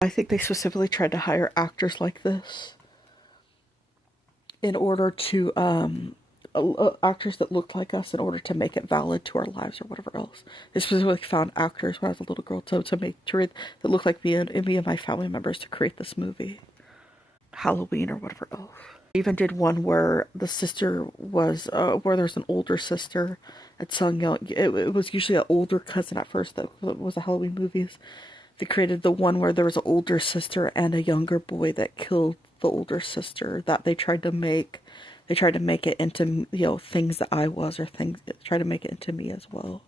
I think they specifically tried to hire actors like this in order to, actors that looked like us in order to make it valid to our lives or whatever else. They specifically found actors when I was a little girl that looked like me and my family members to create this movie. Halloween or whatever else. I even did one where the sister was, where there's an older sister at Sung Young. It was usually an older cousin at first that was the Halloween movies. They created the one where there was an older sister and a younger boy that killed the older sister. That they tried to make it into, things that I was, or things, try to make it into me as well.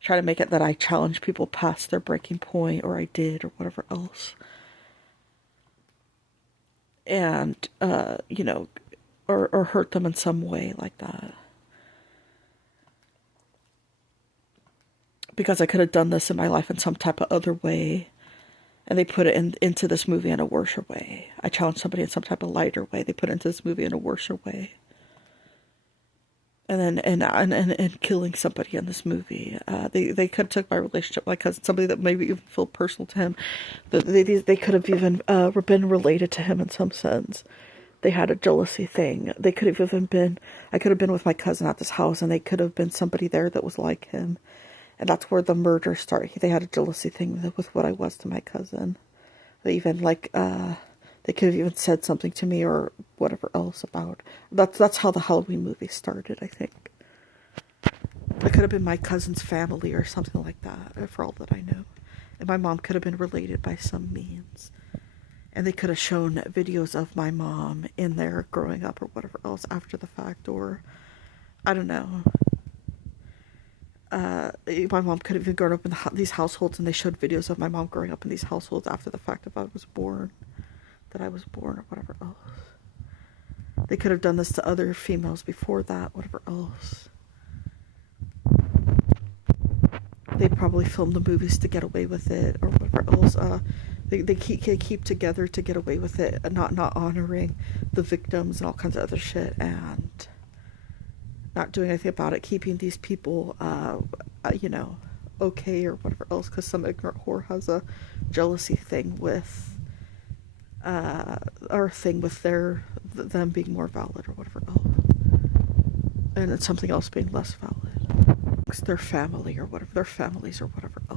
Try to make it that I challenged people past their breaking point, or I did, or whatever else. And, or hurt them in some way like that. Because I could have done this in my life in some type of other way. And they put it into this movie in a worse way. I challenged somebody in some type of lighter way. They put it into this movie in a worse way. And then, and killing somebody in this movie. They could have took my relationship with my cousin, somebody that maybe even feel personal to him. They could have even been related to him in some sense. They had a jealousy thing. They could have even been, I could have been with my cousin at this house, and they could have been somebody there that was like him. And that's where the murder started. They had a jealousy thing with what I was to my cousin. They even, they could have even said something to me or whatever else about. That's how the Halloween movie started, I think. It could have been my cousin's family or something like that, for all that I know. And my mom could have been related by some means. And they could have shown videos of my mom in there growing up or whatever else after the fact, or I don't know. My mom could have even grown up in these households, and they showed videos of my mom growing up in these households after the fact that I was born, or whatever else. They could have done this to other females before that, whatever else. They probably filmed the movies to get away with it, or whatever else. They keep together to get away with it, not honoring the victims and all kinds of other shit, and not doing anything about it, keeping these people, okay or whatever else, because some ignorant whore has a jealousy thing with, or thing with them being more valid or whatever else, and it's something else being less valid. It's their family or whatever, their families or whatever else.